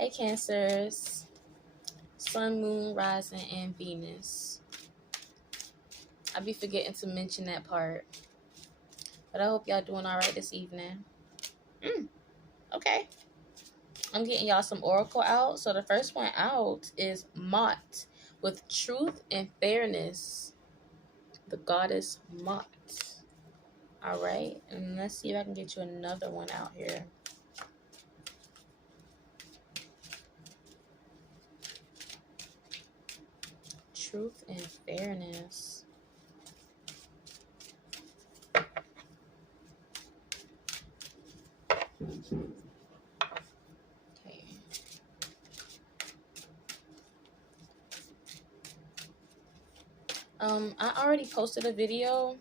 Hey, Cancers. Sun, Moon, Rising, and Venus. I be forgetting to mention that part. But I hope y'all doing all right this evening. Okay. I'm getting y'all some oracle out. So the first one out is Mot with Truth and Fairness. The goddess Mot. All right. And let's see if I can get you another one out here. Truth and Fairness. Okay. I already posted a video.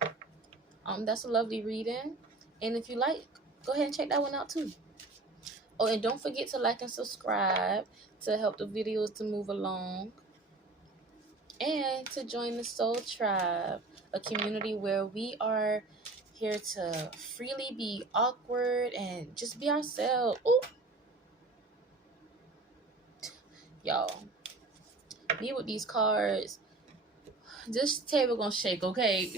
That's a lovely reading. And if you like, go ahead and check that one out too. Oh, and don't forget to like and subscribe to help the videos to move along. And to join the Soul Tribe, a community where we are here to freely be awkward and just be ourselves. Ooh. Y'all, me with these cards. This table gonna shake, okay?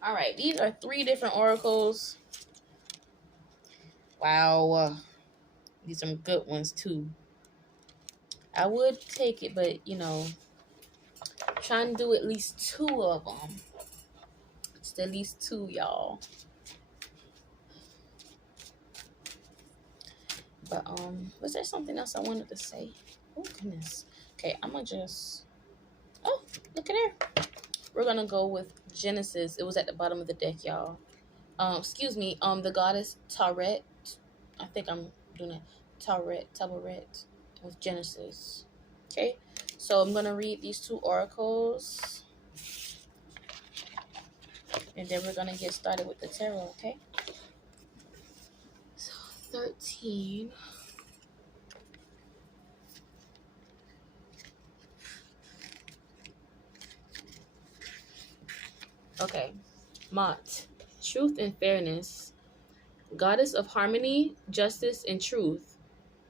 All right, these are 3 different oracles. Wow. These are some good ones too. I would take it, but you know, trying to do at least 2 of them. It's at least 2, y'all. But was there something else I wanted to say? Oh goodness. Okay, I'm gonna just. Oh, look at her. We're gonna go with Genesis. It was at the bottom of the deck, y'all. Excuse me. The goddess Taret. I think I'm doing it. Taret with Genesis. Okay, so I'm gonna read these 2 oracles, and then we're gonna get started with the tarot. Okay. So 13. Okay, Mot, Truth and Fairness. Goddess of harmony, justice, and truth.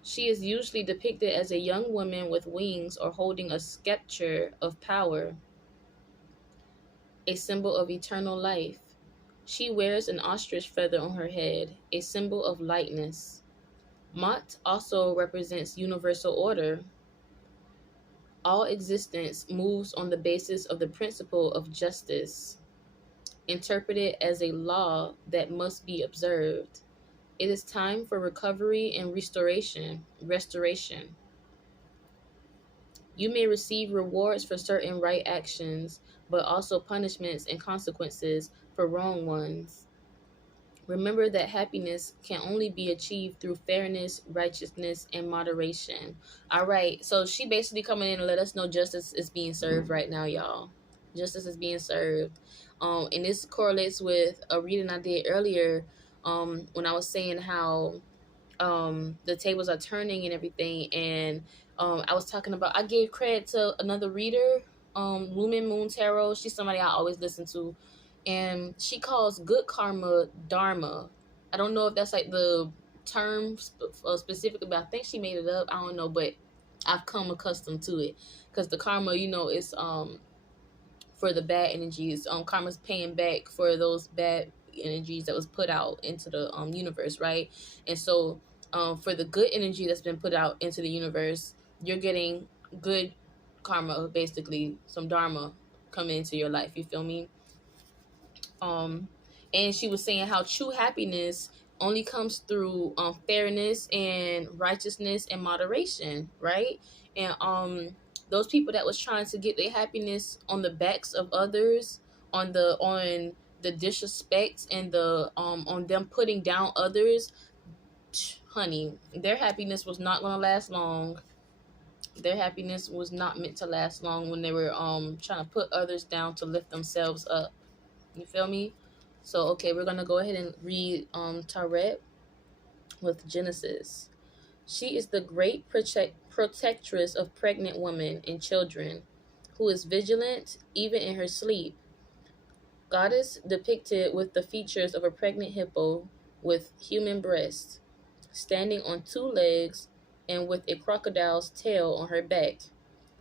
She is usually depicted as a young woman with wings or holding a scepter of power, a symbol of eternal life. She wears an ostrich feather on her head, a symbol of lightness. Mot also represents universal order. All existence moves on the basis of the principle of justice, interpreted as a law that must be observed. It is time for recovery and restoration. You may receive rewards for certain right actions, but also punishments and consequences for wrong ones. Remember that happiness can only be achieved through fairness, righteousness, and moderation. All right, so she basically coming in to let us know justice is being served right now, y'all. Justice is being served. And this correlates with a reading I did earlier, when I was saying how the tables are turning and everything, and I was talking about, I gave credit to another reader, Lumen Moon Tarot. She's somebody I always listen to, and she calls good karma dharma. I don't know if that's like the term specifically, but I think she made it up. I don't know, but I've come accustomed to it because the karma, you know, is for the bad energies. Karma's paying back for those bad energies that was put out into the universe, right? And so for the good energy that's been put out into the universe, you're getting good karma, basically some dharma coming into your life. You feel me? And she was saying how true happiness only comes through fairness and righteousness and moderation, right? And those people that was trying to get their happiness on the backs of others, on the disrespect and the on them putting down others, honey, their happiness was not gonna last long. Their happiness was not meant to last long when they were trying to put others down to lift themselves up. You feel me? So, okay, we're going to go ahead and read Taret with Genesis. She is the great protectress of pregnant women and children, who is vigilant even in her sleep. Goddess depicted with the features of a pregnant hippo, with human breasts, standing on two legs and with a crocodile's tail on her back.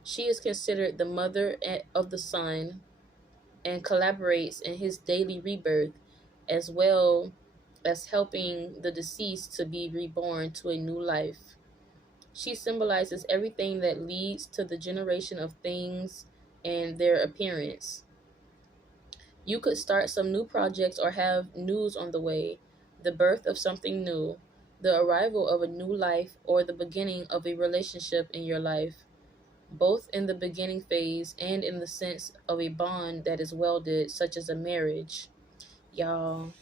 She is considered the mother of the sun and collaborates in his daily rebirth, as well as helping the deceased to be reborn to a new life. She symbolizes everything that leads to the generation of things and their appearance. You could start some new projects or have news on the way, the birth of something new, the arrival of a new life, or the beginning of a relationship in your life, both in the beginning phase and in the sense of a bond that is welded, such as a marriage. Y'all,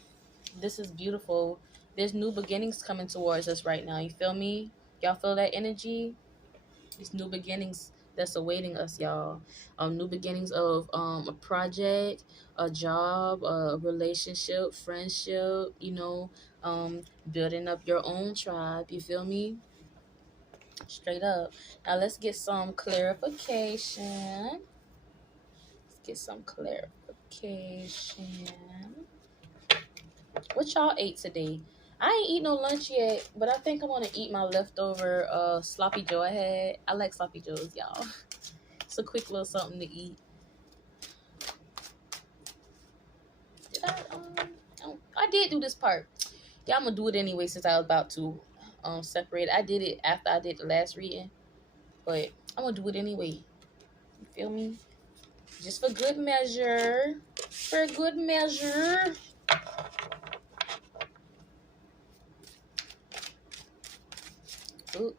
this is beautiful. There's new beginnings coming towards us right now. You feel me? Y'all feel that energy? These new beginnings that's awaiting us, y'all. New beginnings of a project, a job, a relationship, friendship, building up your own tribe. You feel me? Straight up. Now let's get some clarification. Let's get some clarification. What y'all ate today? I ain't eat no lunch yet, but I think I'm gonna eat my leftover sloppy joe I had. I like sloppy joes, y'all. It's a quick little something to eat. Did I did do this part. Yeah, I'm gonna do it anyway since I was about to separate. I did it after I did the last reading, but I'm gonna do it anyway. You feel me? Just for good measure. For good measure. Ooh.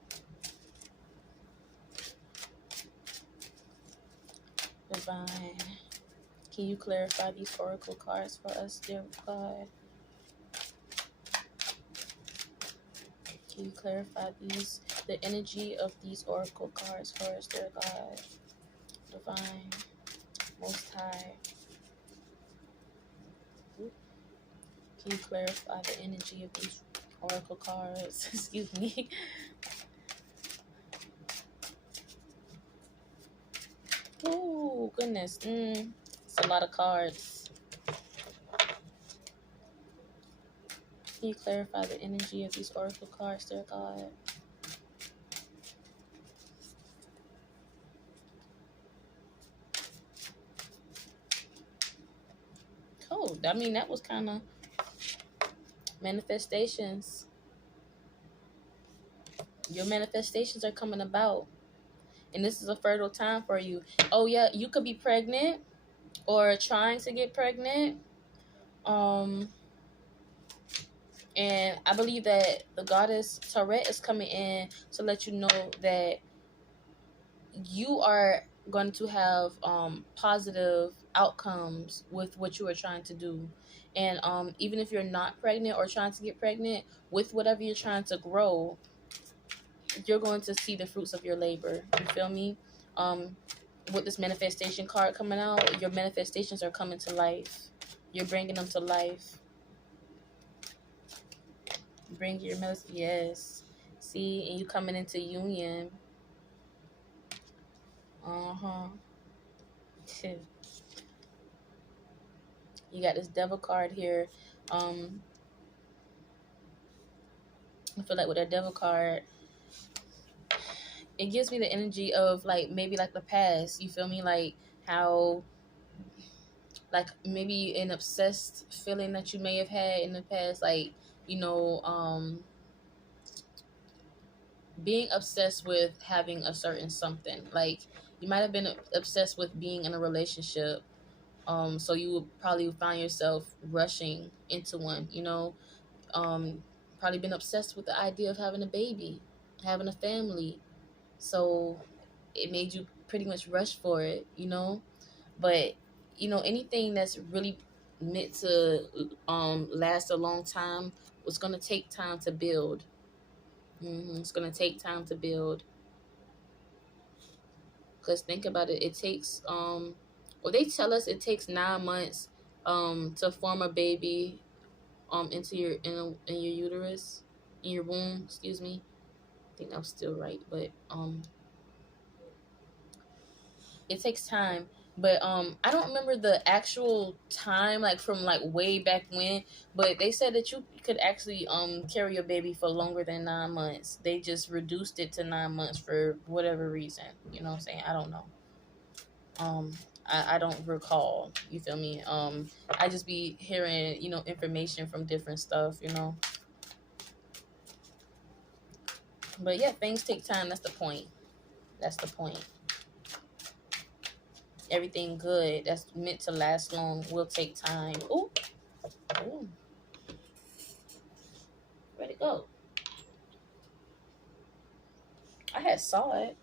Divine. Can you clarify these oracle cards for us, dear God? Can you clarify the energy of these oracle cards for us, dear God? Divine, Most High. Can you clarify the energy of these oracle cards? Excuse me. Oh, goodness. It's a lot of cards. Can you clarify the energy of these oracle cards, dear God? Cool. I mean, that was kind of manifestations. Your manifestations are coming about. And this is a fertile time for you. Oh, yeah, you could be pregnant or trying to get pregnant. And I believe that the goddess Taret is coming in to let you know that you are going to have positive outcomes with what you are trying to do. And even if you're not pregnant or trying to get pregnant, with whatever you're trying to grow, you're going to see the fruits of your labor. You feel me? With this manifestation card coming out, your manifestations are coming to life. You're bringing them to life. Bring your yes. See, and you coming into union. You got this devil card here. I feel like with that devil card, it gives me the energy of like maybe like the past. You feel me? Like how, like maybe an obsessed feeling that you may have had in the past, like being obsessed with having a certain something. Like you might have been obsessed with being in a relationship. So you would probably find yourself rushing into one. Probably been obsessed with the idea of having a baby, having a family. So it made you pretty much rush for it. But anything that's really meant to last a long time, it's gonna take time to build. It's gonna take time to build. Because think about it, it takes well, they tell us it takes 9 months to form a baby into your in your uterus, in your womb, excuse me. I think that was still right, but it takes time. But I don't remember the actual time, like from like way back when, but they said that you could actually carry your baby for longer than 9 months. They just reduced it to 9 months for whatever reason. You know what I'm saying? I don't know. um I don't recall, you feel me? I just be hearing, information from different stuff, but yeah, things take time. That's the point. That's the point. Everything good that's meant to last long will take time. Ooh, ooh, where'd it go? I had saw it.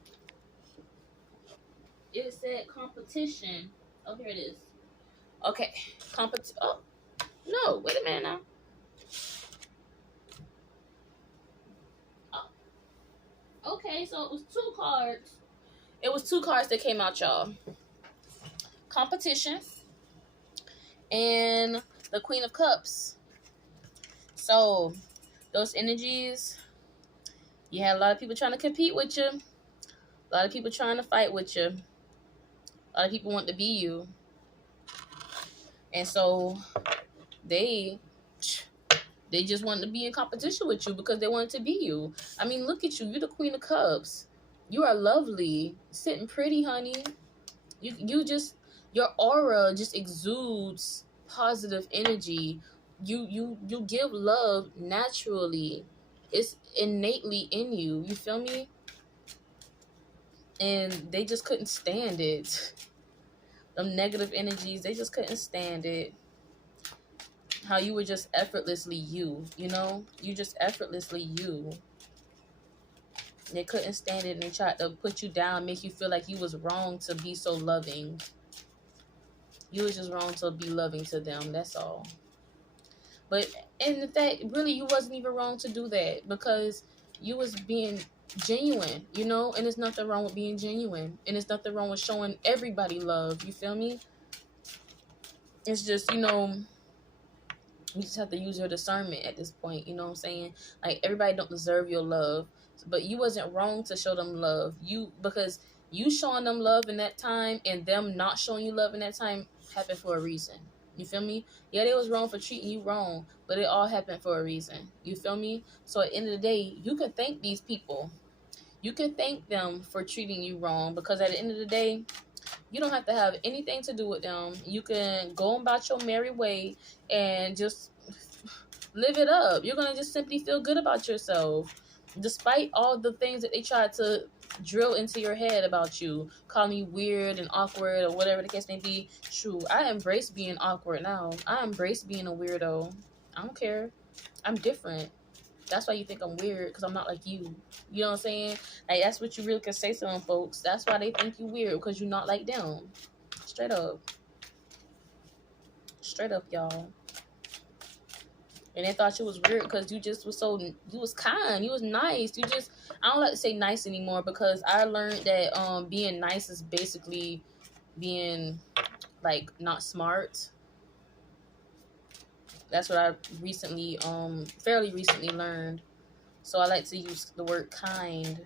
It said competition. Oh, here it is. Okay, oh, no, wait a minute now. Oh, okay, so it was two cards. It was two cards that came out, y'all. Competition and the Queen of Cups. So those energies, you had a lot of people trying to compete with you, a lot of people trying to fight with you, a lot of people want to be you, and so they just wanted to be in competition with you because they wanted to be you. I mean, look at you. You're the Queen of Cups. You are lovely, sitting pretty, honey. You just, your aura just exudes positive energy. You give love naturally. It's innately in you. You feel me? And they just couldn't stand it. Them negative energies, they just couldn't stand it. How you were just effortlessly you, You just effortlessly you. They couldn't stand it, and they tried to put you down, make you feel like you was wrong to be so loving. You was just wrong to be loving to them, that's all. But in fact, really, you wasn't even wrong to do that, because you was being genuine, and there's nothing wrong with being genuine, and there's nothing wrong with showing everybody love. You feel me? It's just, you just have to use your discernment at this point. You know what I'm saying? Like, everybody don't deserve your love, but you wasn't wrong to show them love. Because you showing them love in that time and them not showing you love in that time happened for a reason. You feel me? Yeah, they was wrong for treating you wrong, but it all happened for a reason. You feel me? So at the end of the day, you can thank these people. You can thank them for treating you wrong, because at the end of the day, you don't have to have anything to do with them. You can go about your merry way and just live it up. You're going to just simply feel good about yourself, despite all the things that they tried to drill into your head about you, calling you weird and awkward or whatever the case may be. True, I embrace being awkward now. I embrace being a weirdo. I don't care. I'm different. That's why you think I'm weird, because I'm not like you. You know what I'm saying? Like, that's what you really can say to them folks. That's why they think you weird, because you're not like them. Straight up. Straight up, y'all. And they thought you was weird because you just was you was kind, you was nice. I don't like to say nice anymore, because I learned that being nice is basically being, like, not smart. That's what I fairly recently learned. So I like to use the word kind,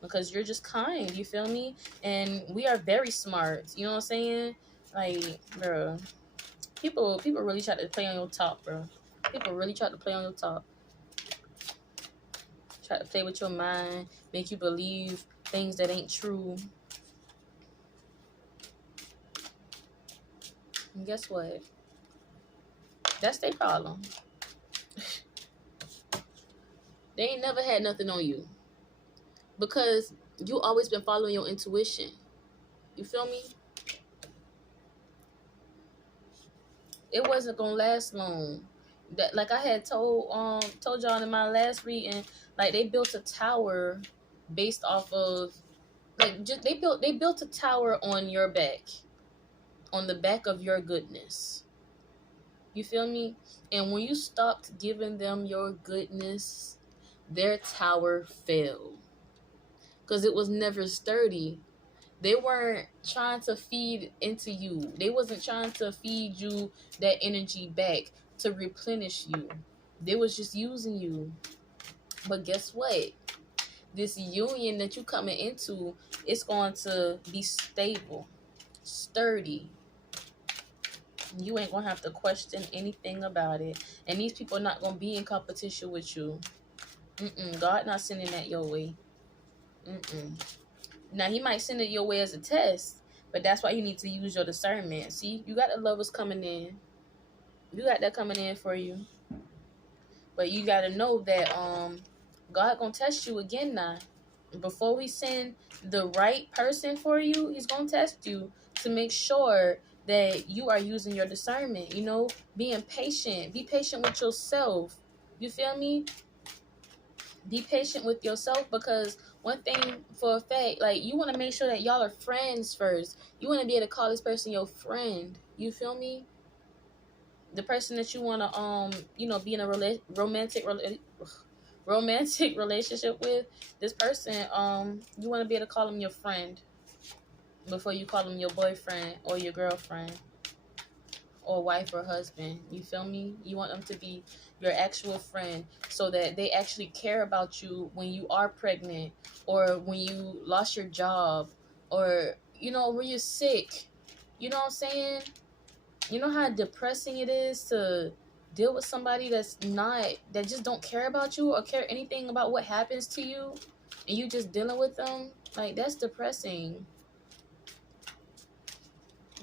because you're just kind, you feel me? And we are very smart, you know what I'm saying? Like, bro, people really try to play on your top, bro. People really try to play on your top. Try to play with your mind, make you believe things that ain't true. And guess what? That's their problem. They ain't never had nothing on you, because you always been following your intuition. You feel me? It wasn't gonna last long. That, like I had told y'all in my last reading, like, they built a tower based off of, like, just they built a tower on your back, on the back of your goodness. You feel me? And when you stopped giving them your goodness, their tower fell, because it was never sturdy. They weren't trying to feed into you. They wasn't trying to feed you that energy back to replenish you. They was just using you. But guess what? This union that you coming into, it's going to be stable. Sturdy. You ain't gonna have to question anything about it. And these people are not gonna be in competition with you. God not sending that your way. Now, he might send it your way as a test, but that's why you need to use your discernment. See, you got the lovers coming in. You got that coming in for you. But you got to know that God gonna test you again now. Before he send the right person for you, he's gonna test you to make sure that you are using your discernment. You know, being patient. Be patient with yourself. You feel me? Be patient with yourself, because one thing for a fact, like, you want to make sure that y'all are friends first. You want to be able to call this person your friend. You feel me? The person that you want to be in a romantic relationship with, this person, you want to be able to call him your friend before you call him your boyfriend or your girlfriend or wife or husband. You feel me? You want them to be your actual friend, so that they actually care about you when you are pregnant, or when you lost your job, or when you're sick. You know what I'm saying? You know how depressing it is to deal with somebody that just don't care about you or care anything about what happens to you, and you just dealing with them? Like, that's depressing.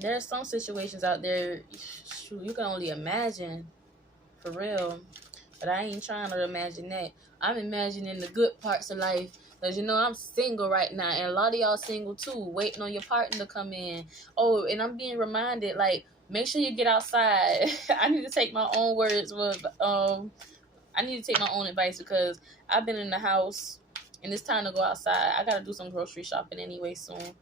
There are some situations out there, shoot, you can only imagine, for real. But I ain't trying to imagine that. I'm imagining the good parts of life. Because, I'm single right now. And a lot of y'all single, too. Waiting on your partner to come in. Oh, and I'm being reminded, like, make sure you get outside. I need to take my own words. I need to take my own advice, because I've been in the house. And it's time to go outside. I got to do some grocery shopping anyway soon.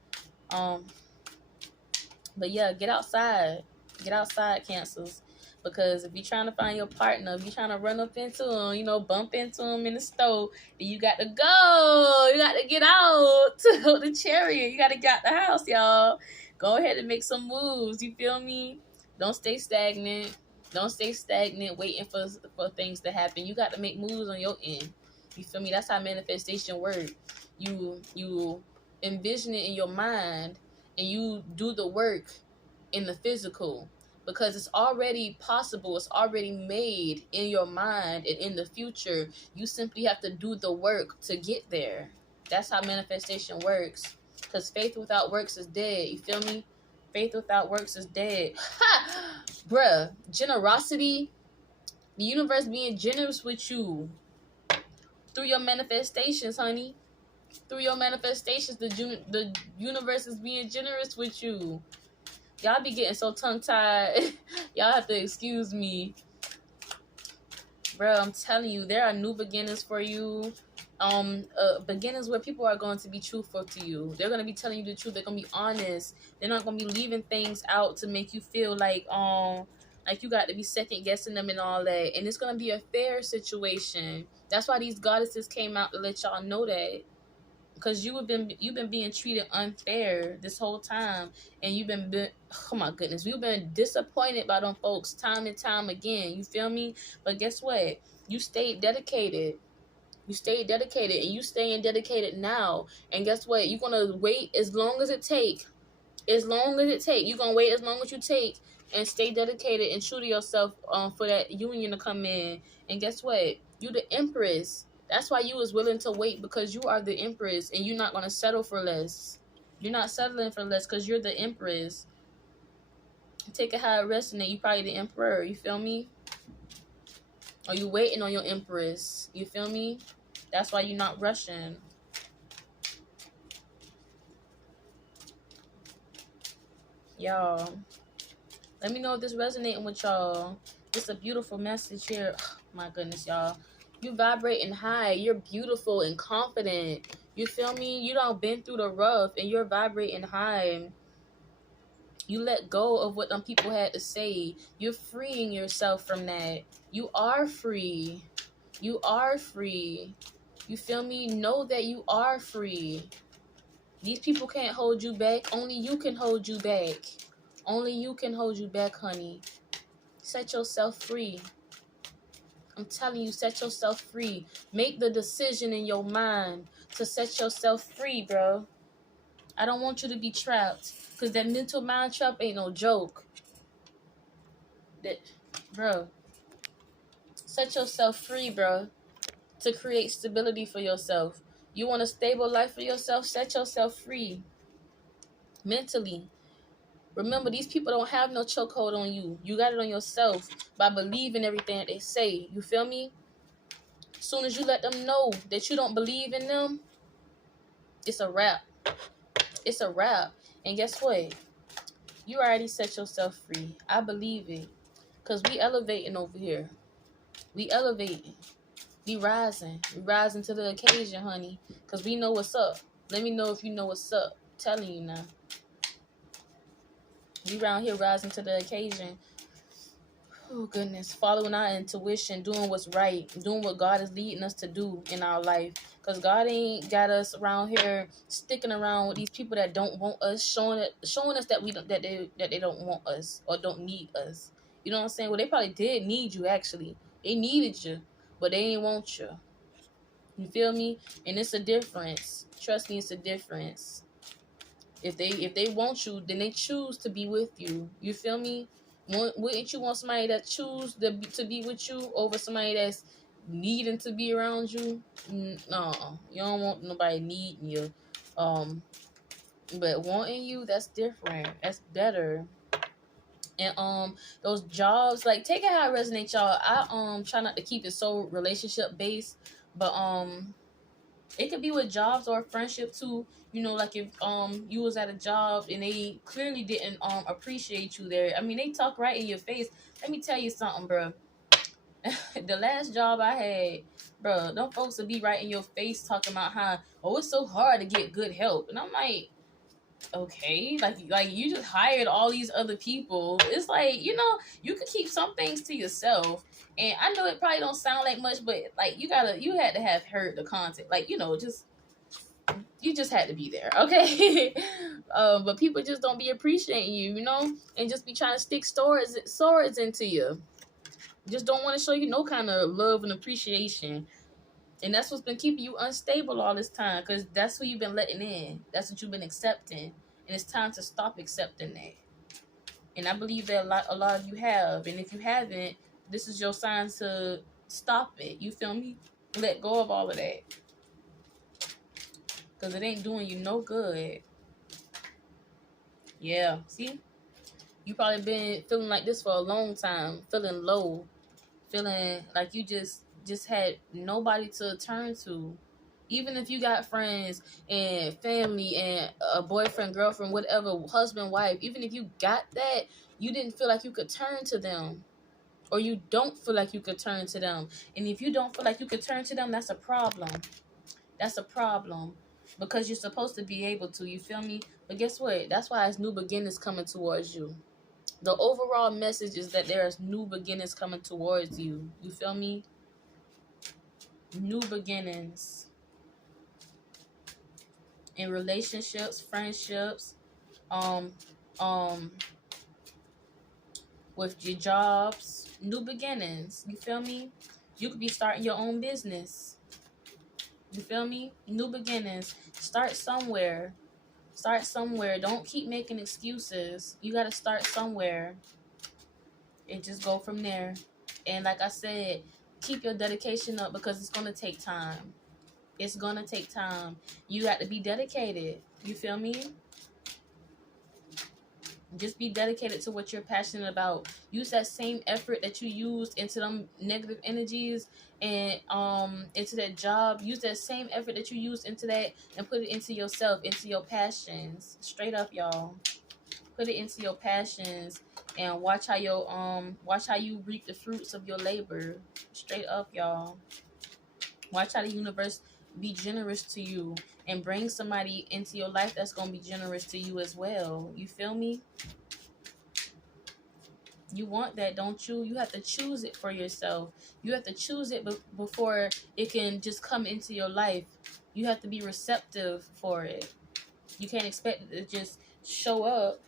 But yeah, get outside. Get outside, Cancers. Because if you're trying to find your partner, if you're trying to run up into him, bump into him in the stove, then you got to go. You got to get out to the chariot. You got to get out the house, y'all. Go ahead and make some moves. You feel me? Don't stay stagnant. Don't stay stagnant waiting for things to happen. You got to make moves on your end. You feel me? That's how manifestation works. You envision it in your mind, and you do the work in the physical, because it's already possible. It's already made in your mind, and in the future, you simply have to do the work to get there. That's how manifestation works, because faith without works is dead. You feel me? Faith without works is dead. Ha! Bruh, generosity, the universe being generous with you through your manifestations, honey. Through your manifestations, the universe is being generous with you. Y'all be getting so tongue-tied. Y'all have to excuse me. Bro, I'm telling you, there are new beginnings for you. Beginnings where people are going to be truthful to you. They're going to be telling you the truth. They're going to be honest. They're not going to be leaving things out to make you feel like you got to be second guessing them and all that. And it's going to be a fair situation. That's why these goddesses came out to let y'all know that. Because you've been being treated unfair this whole time, and oh my goodness, you've been disappointed by them folks time and time again. You feel me? But guess what? You stayed dedicated. You stayed dedicated, and you staying dedicated now. And guess what? You're gonna wait as long as it take. As long as it take, you're gonna wait as long as you take, and stay dedicated and true to yourself for that union to come in. And guess what? You the empress. That's why you was willing to wait, because you are the empress, and you're not going to settle for less. You're not settling for less, because you're the empress. Take it how it resonate. You probably the emperor. You feel me? Or you waiting on your empress. You feel me? That's why you're not rushing. Y'all, let me know if this resonating with y'all. It's a beautiful message here. Oh, my goodness, y'all. You vibrating high. You're beautiful and confident. You feel me? You done been through the rough, and you're vibrating high. You let go of what them people had to say. You're freeing yourself from that. You are free. You are free. You feel me? Know that you are free. These people can't hold you back. Only you can hold you back. Only you can hold you back, honey. Set yourself free. I'm telling you, set yourself free. Make the decision in your mind to set yourself free, bro. I don't want you to be trapped, because that mental mind trap ain't no joke. That, bro, set yourself free, bro, to create stability for yourself. You want a stable life for yourself? Set yourself free mentally. Remember, these people don't have no chokehold on you. You got it on yourself by believing everything that they say. You feel me? As soon as you let them know that you don't believe in them, it's a wrap. It's a wrap. And guess what? You already set yourself free. I believe it. Because we elevating over here. We elevating. We rising. We rising to the occasion, honey. Because we know what's up. Let me know if you know what's up. I'm telling you now. We around here rising to the occasion. Oh, goodness. Following our intuition, doing what's right, doing what God is leading us to do in our life. Because God ain't got us around here sticking around with these people that don't want us, showing us that they don't want us or don't need us. You know what I'm saying? Well, they probably did need you, actually. They needed you, but they ain't want you. You feel me? And it's a difference. Trust me, it's a difference. If they want you, then they choose to be with you. You feel me? Wouldn't you want somebody that choose to be with you over somebody that's needing to be around you? No, you don't want nobody needing you. But wanting you, that's different. That's better. And those jobs, like, take it how it resonates, y'all. I try not to keep it so relationship based, but it could be with jobs or friendship too. You know, like if you was at a job and they clearly didn't appreciate you there. I mean, they talk right in your face. Let me tell you something, bro. The last job I had, bro, them folks would be right in your face talking about how, oh, it's so hard to get good help. And I'm like, okay, like you just hired all these other people. It's like, you know, you could keep some things to yourself. And I know it probably don't sound like much, but like you had to have heard the content. Like, you know, you just had to be there, okay? But people just don't be appreciating you, you know, and just be trying to stick swords into you. Just don't want to show you no kind of love and appreciation. And that's what's been keeping you unstable all this time, because that's who you've been letting in. That's what you've been accepting. And it's time to stop accepting that. And I believe that a lot of you have. And if you haven't, this is your sign to stop it. You feel me? Let go of all of that. Because it ain't doing you no good. Yeah, see? You probably been feeling like this for a long time. Feeling low. Feeling like you just had nobody to turn to. Even if you got friends and family and a boyfriend, girlfriend, whatever, husband, wife, even if you got that, you didn't feel like you could turn to them. Or you don't feel like you could turn to them. And if you don't feel like you could turn to them, that's a problem. That's a problem. Because you're supposed to be able to, you feel me? But guess what? That's why it's new beginnings coming towards you. The overall message is that there's new beginnings coming towards you. You feel me? New beginnings. In relationships, friendships, um, um, with your jobs, new beginnings. You feel me? You could be starting your own business. You feel me? New beginnings. Start somewhere. Start somewhere. Don't keep making excuses. You got to start somewhere and just go from there. And like I said, keep your dedication up, because it's going to take time. It's going to take time. You got to be dedicated. You feel me? Just be dedicated to what you're passionate about. Use that same effort that you used into them negative energies and into that job. Use that same effort that you used into that and put it into yourself, into your passions. Straight up, y'all. Put it into your passions and watch how you reap the fruits of your labor. Straight up, y'all. Watch how the universe be generous to you and bring somebody into your life that's going to be generous to you as well. You feel me? You want that, don't you? You have to choose it for yourself. You have to choose it before it can just come into your life. You have to be receptive for it. You can't expect it to just show up.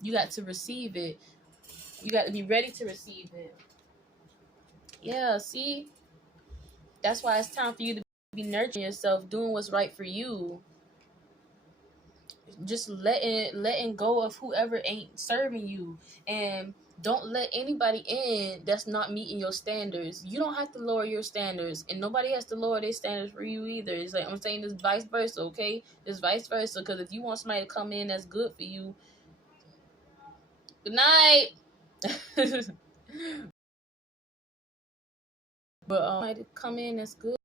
You got to receive it. You got to be ready to receive it. Yeah, see? That's why it's time for you to be nurturing yourself, doing what's right for you. just letting go of whoever ain't serving you, and don't let anybody in that's not meeting your standards. You don't have to lower your standards, and nobody has to lower their standards for you either. It's like I'm saying, this vice versa, okay? It's vice versa, because if you want somebody to come in that's good for you, good night. But somebody to come in that's good